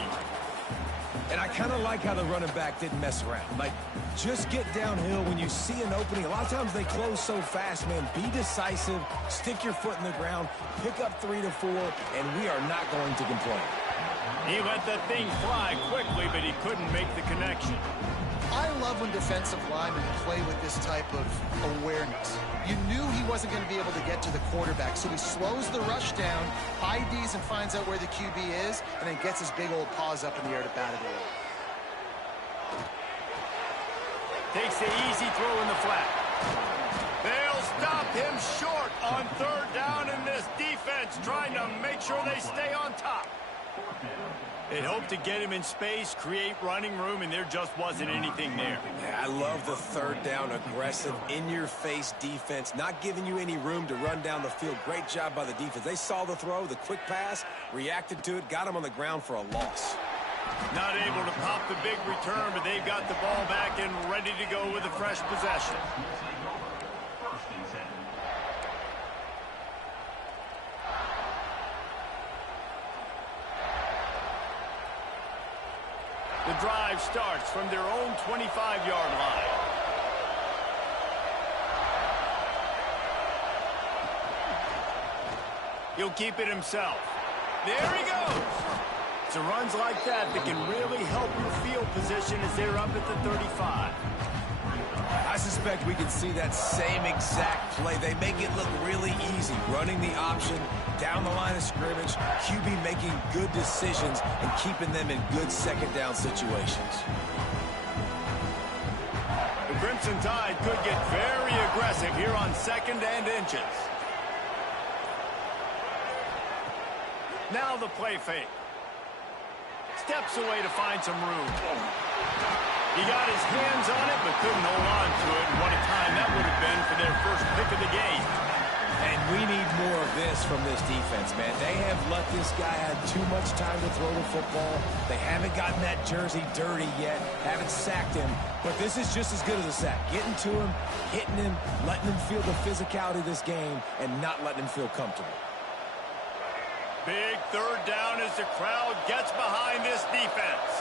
And I kind of like how the running back didn't mess around. Like, just get downhill when you see an opening. A lot of times they close so fast, man. Be decisive, stick your foot in the ground, pick up 3 to 4, and we are not going to complain. He let that thing fly quickly, but he couldn't make the connection. I love when defensive linemen play with this type of awareness. You knew he wasn't going to be able to get to the quarterback, so he slows the rush down, IDs and finds out where the QB is, and then gets his big old paws up in the air to bat it away. Takes the easy throw in the flat. They'll stop him short on 3rd down, in this defense trying to make sure they stay on top. They hoped to get him in space, create running room, and there just wasn't anything there. Yeah, I love the 3rd down, aggressive, in-your-face defense, not giving you any room to run down the field. Great job by the defense. They saw the throw, the quick pass, reacted to it, got him on the ground for a loss. Not able to pop the big return, but they've got the ball back and ready to go with a fresh possession. The drive starts from their own 25-yard line. He'll keep it himself. There he goes. It's runs like that can really help your field position as they're up at the 35. I suspect we can see that same exact play. They make it look really easy, running the option down the line of scrimmage, QB making good decisions and keeping them in good second down situations. The Crimson Tide could get very aggressive here on 2nd and inches. Now the play fake. Steps away to find some room. He got his hands on it, but couldn't hold on to it. And what a time that would have been for their first pick of the game. And we need more of this from this defense, man. They have let this guy have too much time to throw the football. They haven't gotten that jersey dirty yet, haven't sacked him. But this is just as good as a sack. Getting to him, hitting him, letting him feel the physicality of this game, and not letting him feel comfortable. Big third down as the crowd gets behind this defense.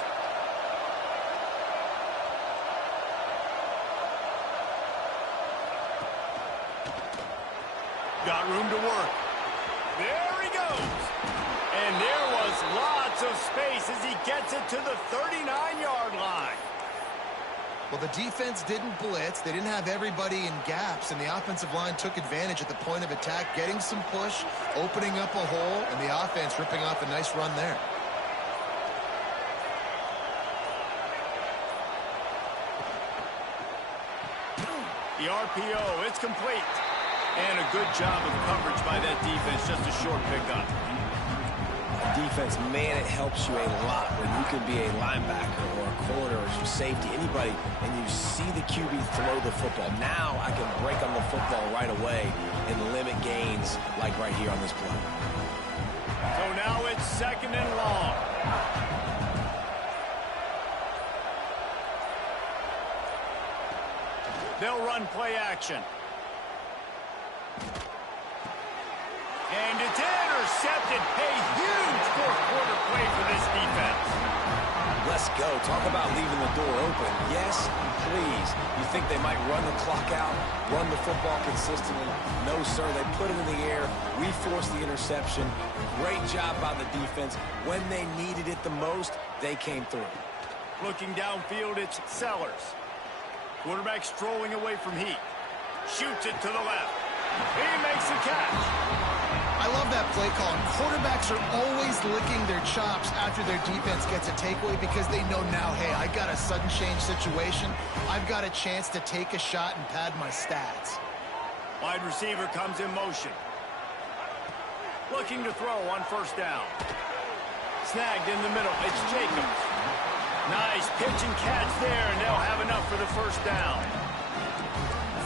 Got room to work. There he goes. And there was lots of space as he gets it to the 39-yard line. Well, the defense didn't blitz. They didn't have everybody in gaps, and the offensive line took advantage at the point of attack, getting some push, opening up a hole, and the offense ripping off a nice run there. The RPO, it's complete. And a good job of coverage by that defense, just a short pickup. Defense, man, it helps you a lot when you can be a linebacker or a corner or your safety, anybody, and you see the QB throw the football. Now I can break on the football right away and limit gains like right here on this play. So now it's 2nd and long. They'll run play action. And it's intercepted. A huge fourth-quarter play for this defense. Let's go. Talk about leaving the door open. Yes, please. You think they might run the clock out, run the football consistently? No, sir. They put it in the air. We forced the interception. Great job by the defense. When they needed it the most, they came through. Looking downfield, it's Sellers. Quarterback strolling away from Heat. Shoots it to the left. He makes the catch. I love that play call. Quarterbacks are always licking their chops after their defense gets a takeaway because they know now, hey, I got a sudden change situation. I've got a chance to take a shot and pad my stats. Wide receiver comes in motion. Looking to throw on 1st down. Snagged in the middle. It's Jacobs. Nice pitch and catch there, and they'll have enough for the 1st down.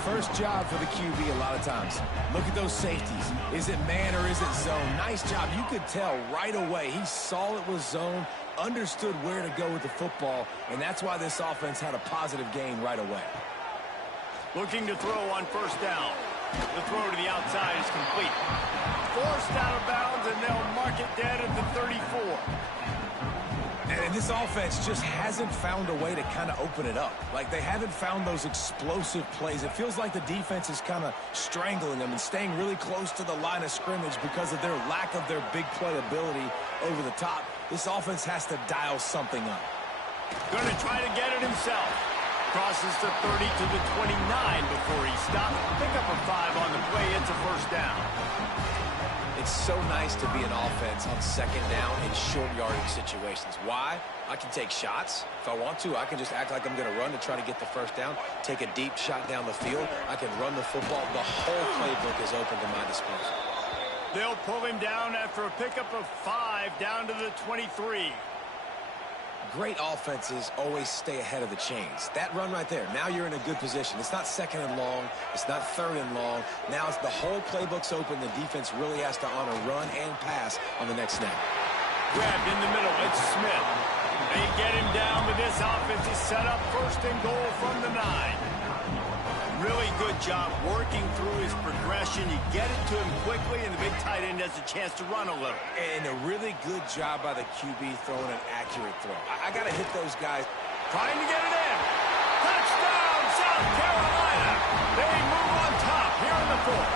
First job for the QB a lot of times. Look at those safeties. Is it man or is it zone? Nice job. You could tell right away. He saw it was zone, understood where to go with the football, and that's why this offense had a positive gain right away. Looking to throw on 1st down. The throw to the outside is complete. Forced out of bounds, and they'll mark it dead at the 34. And this offense just hasn't found a way to kind of open it up. Like, they haven't found those explosive plays. It feels like the defense is kind of strangling them and staying really close to the line of scrimmage because of their lack of their big play ability over the top. This offense has to dial something up. Going to try to get it himself. Crosses the 30 to the 29 before he stopped. Pick up a 5 on the play. It's a 1st down. It's so nice to be an offense on 2nd down in short yardage situations. Why? I can take shots. If I want to, I can just act like I'm going to run to try to get the 1st down, take a deep shot down the field. I can run the football. The whole playbook is open to my disposal. They'll pull him down after a pickup of 5 down to the 23. Great offenses always stay ahead of the chains. That run right there, now you're in a good position. It's not 2nd and long. It's not 3rd and long. Now it's the whole playbook's open. The defense really has to honor run and pass on the next snap. Grabbed in the middle. It's Smith. They get him down, but this offense is set up first and goal from the 9. Really good job working through his progression. You get it to him quickly, and the big tight end has a chance to run a little. And a really good job by the QB throwing an accurate throw. I got to hit those guys. Trying to get it in. Touchdown, South Carolina. They move on top here in the 4th.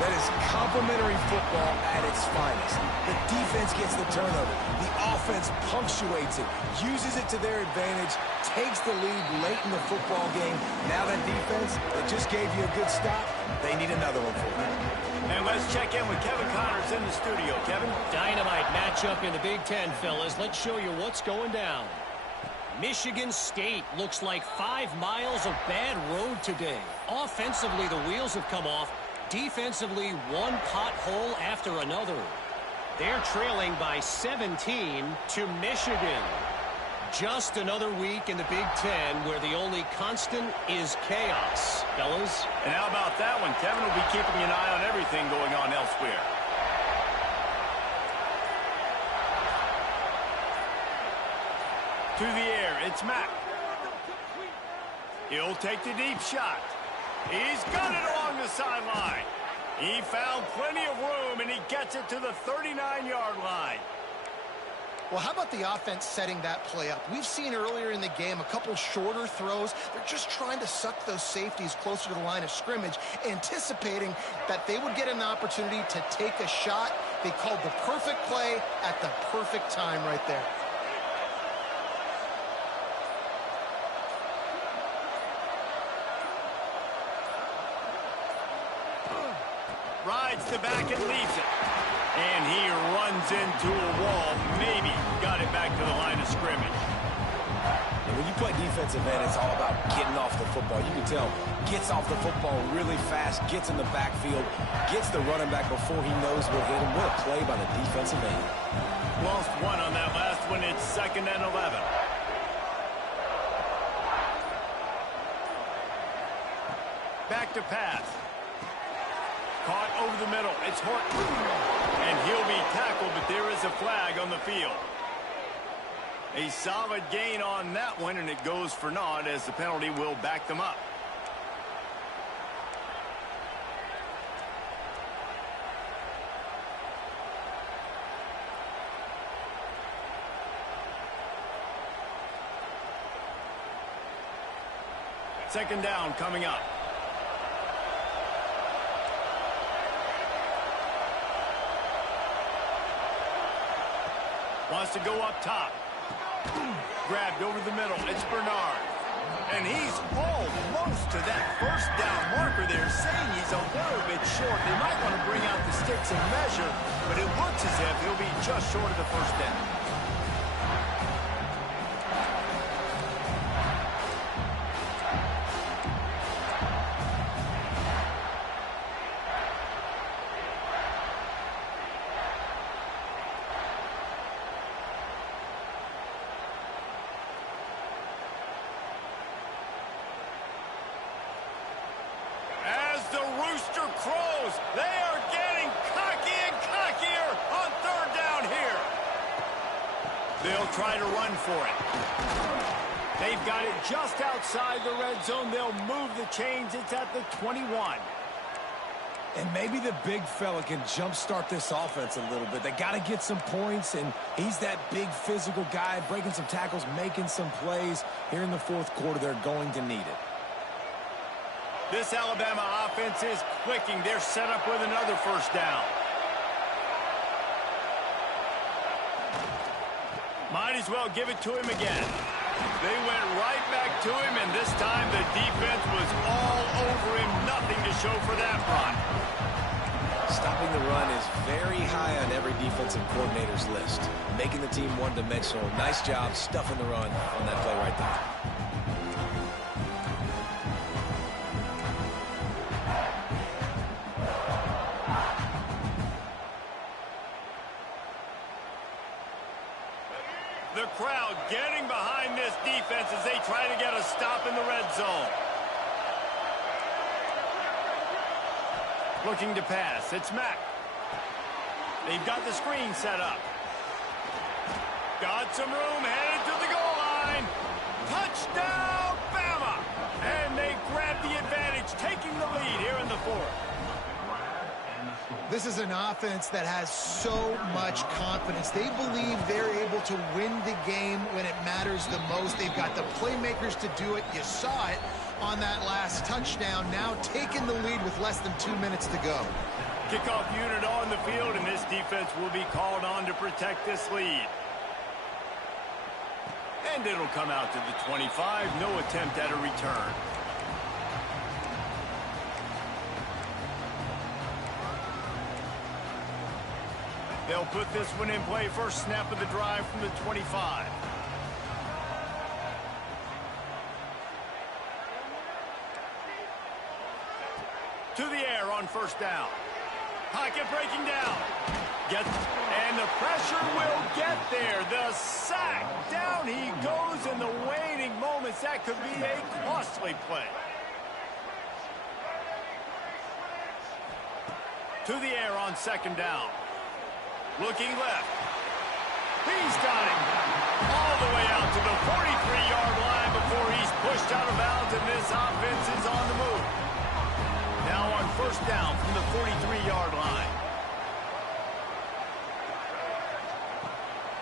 That is complimentary football at its finest. The defense gets the turnover. The offense punctuates it, uses it to their advantage, takes the lead late in the football game. Now that defense that just gave you a good stop, they need another one for them. And let's check in with Kevin Connors in the studio. Kevin? Dynamite matchup in the Big Ten, fellas. Let's show you what's going down. Michigan State looks like 5 miles of bad road today. Offensively, the wheels have come off. Defensively, one pothole after another. They're trailing by 17 to Michigan. Just another week in the Big Ten where the only constant is chaos. Fellas? And how about that one? Kevin will be keeping an eye on everything going on elsewhere. To the air, it's Mack. He'll take the deep shot. He's got it along the sideline. He found plenty of room, and he gets it to the 39-yard line. Well, how about the offense setting that play up? We've seen earlier in the game a couple shorter throws. They're just trying to suck those safeties closer to the line of scrimmage, anticipating that they would get an opportunity to take a shot. They called the perfect play at the perfect time right there. Rides the back and leaves it. And he runs into a wall. Maybe got it back to the line of scrimmage. And when you play defensive end, it's all about getting off the football. You can tell, gets off the football really fast, gets in the backfield, gets the running back before he knows what hit him. What a play by the defensive end. Lost one on that last one. It's 2nd and 11. Back to pass. Caught over the middle. It's Horton. And he'll be tackled, but there is a flag on the field. A solid gain on that one, and it goes for naught as the penalty will back them up. Second down coming up. Wants to go up top. Grabbed over the middle. It's Bernard. And he's almost to that first down marker there, saying he's a little bit short. They might want to bring out the sticks and measure, but it looks as if he'll be just short of the first down. Rooster crows. They are getting cocky and cockier on 3rd down here. They'll try to run for it. They've got it just outside the red zone. They'll move the chains. It's at the 21. And maybe the big fella can jumpstart this offense a little bit. They got to get some points, and he's that big physical guy, breaking some tackles, making some plays. Here in the 4th quarter, they're going to need it. This Alabama offense is clicking. They're set up with another first down. Might as well give it to him again. They went right back to him, and this time the defense was all over him. Nothing to show for that run. Stopping the run is very high on every defensive coordinator's list. Making the team one-dimensional. Nice job stuffing the run on that play right there. The crowd getting behind this defense as they try to get a stop in the red zone. Looking to pass. It's Mack. They've got the screen set up. Got some room, headed to the goal line. Touchdown, Bama! And they grab the advantage, taking the lead here in the fourth. This is an offense that has so much confidence. They believe they're able to win the game when it matters the most. They've got the playmakers to do it. You saw it on that last touchdown. Now taking the lead with less than 2 minutes to go. Kickoff unit on the field, and this defense will be called on to protect this lead. And it'll come out to the 25. No attempt at a return. They'll put this one in play. First snap of the drive from the 25. To the air on first down. Pocket breaking down. And the pressure will get there. The sack. Down he goes in the waning moments. That could be a costly play. To the air on second down. Looking left. He's got it. All the way out to the 43-yard line before he's pushed out of bounds, and this offense is on the move. Now on first down from the 43-yard line.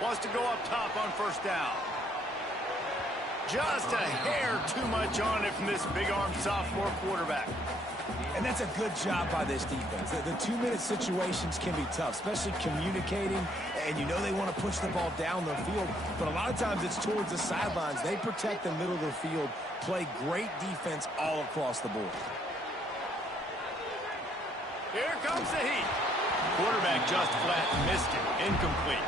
Wants to go up top on first down. Just a hair too much on it from this big-armed sophomore quarterback. And that's a good job by this defense. The 2-minute situations can be tough, especially communicating, and you know they want to push the ball down the field, but a lot of times it's towards the sidelines. They protect the middle of the field, play great defense all across the board. Here comes the heat. Quarterback just flat missed it. Incomplete.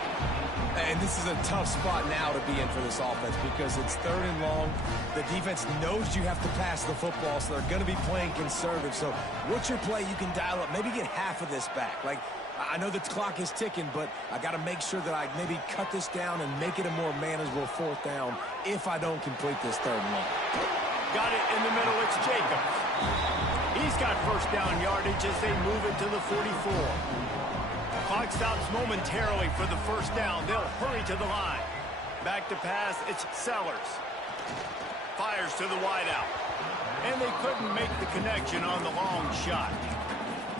And this is a tough spot now to be in for this offense because it's 3rd and long. The defense knows you have to pass the football, so they're going to be playing conservative. So what's your play you can dial up? Maybe get half of this back. Like, I know the clock is ticking, but I got to make sure that I maybe cut this down and make it a more manageable 4th down if I don't complete this 3rd and long. Got it in the middle. It's Jacobs. He's got first down yardage as they move it to the 44. Clock stops momentarily for the first down. They'll hurry to the line. Back to pass, it's Sellers. Fires to the wideout. And they couldn't make the connection on the long shot.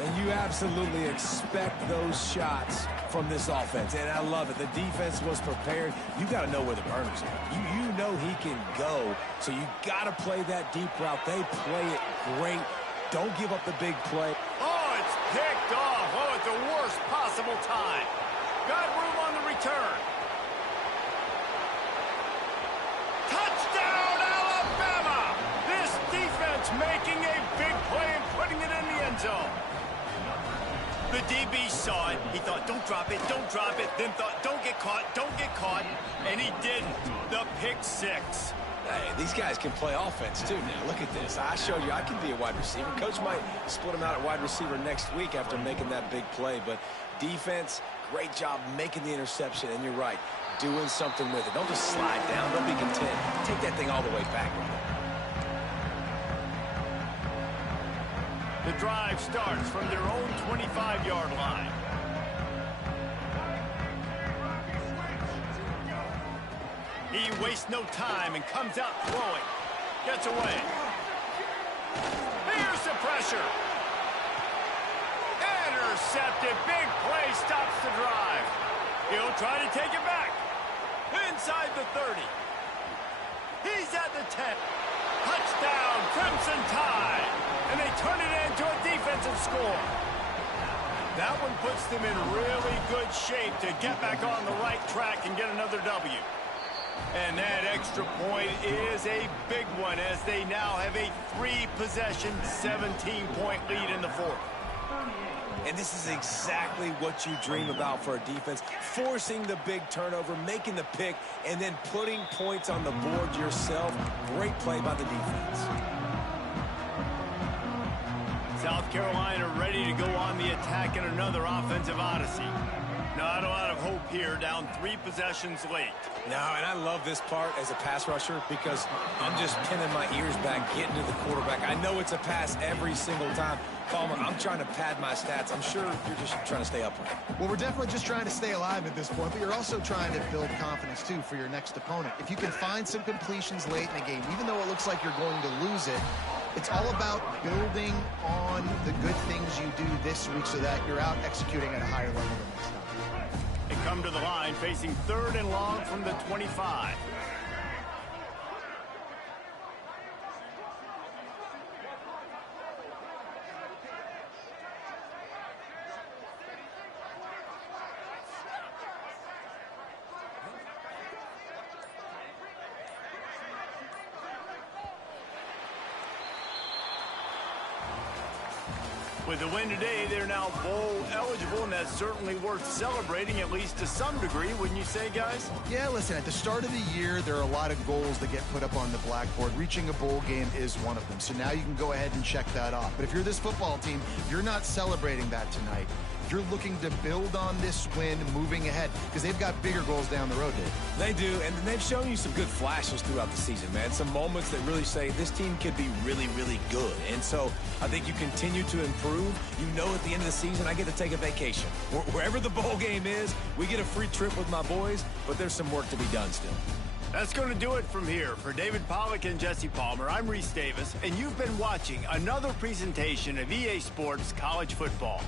And you absolutely expect those shots from this offense. And I love it. The defense was prepared. You got to know where the burners are. You know he can go. So you got to play that deep route. They play it great. Don't give up the big play. Oh, it's picked off. Oh, at the worst possible time. Got room on the return. Touchdown, Alabama! This defense making a big play and putting it in the end zone. The DB saw it. He thought, don't drop it, then thought, don't get caught, and he didn't. The pick six. Hey, these guys can play offense, too, now. Look at this. I showed you I can be a wide receiver. Coach might split him out at wide receiver next week after making that big play. But defense, great job making the interception. And you're right, doing something with it. Don't just slide down. Don't be content. Take that thing all the way back with it. The drive starts from their own 25-yard line. He wastes no time and comes out throwing. Gets away. Here's the pressure. Intercepted. Big play stops the drive. He'll try to take it back. Inside the 30. He's at the 10. Touchdown, Crimson Tide. And they turn it into a defensive score. That one puts them in really good shape to get back on the right track and get another W. And that extra point is a big one as they now have a 3-possession, 17-point lead in the fourth. And this is exactly what you dream about for a defense. Forcing the big turnover, making the pick, and then putting points on the board yourself. Great play by the defense. South Carolina ready to go on the attack in another offensive odyssey. Not a lot of hope here down 3 possessions late. No, and I love this part as a pass rusher because I'm just pinning my ears back, getting to the quarterback. I know it's a pass every single time. Palmer, I'm trying to pad my stats. I'm sure you're just trying to stay upright. Well, we're definitely just trying to stay alive at this point, but you're also trying to build confidence, too, for your next opponent. If you can find some completions late in the game, even though it looks like you're going to lose it, it's all about building on the good things you do this week so that you're out executing at a higher level the next time. They come to the line facing 3rd and long from the 25. With the win today, they're now bowl eligible, and that's certainly worth celebrating, at least to some degree, wouldn't you say, guys? Yeah, listen, at the start of the year, there are a lot of goals that get put up on the blackboard. Reaching a bowl game is one of them. So now you can go ahead and check that off. But if you're this football team, you're not celebrating that tonight. You're looking to build on this win moving ahead because they've got bigger goals down the road, Dave. They do, and they've shown you some good flashes throughout the season, man. Some moments that really say this team could be really, really good. And so I think you continue to improve. You know at the end of the season, I get to take a vacation. Wherever the bowl game is, we get a free trip with my boys, but there's some work to be done still. That's going to do it from here. For David Pollack and Jesse Palmer, I'm Reese Davis, and you've been watching another presentation of EA Sports College Football.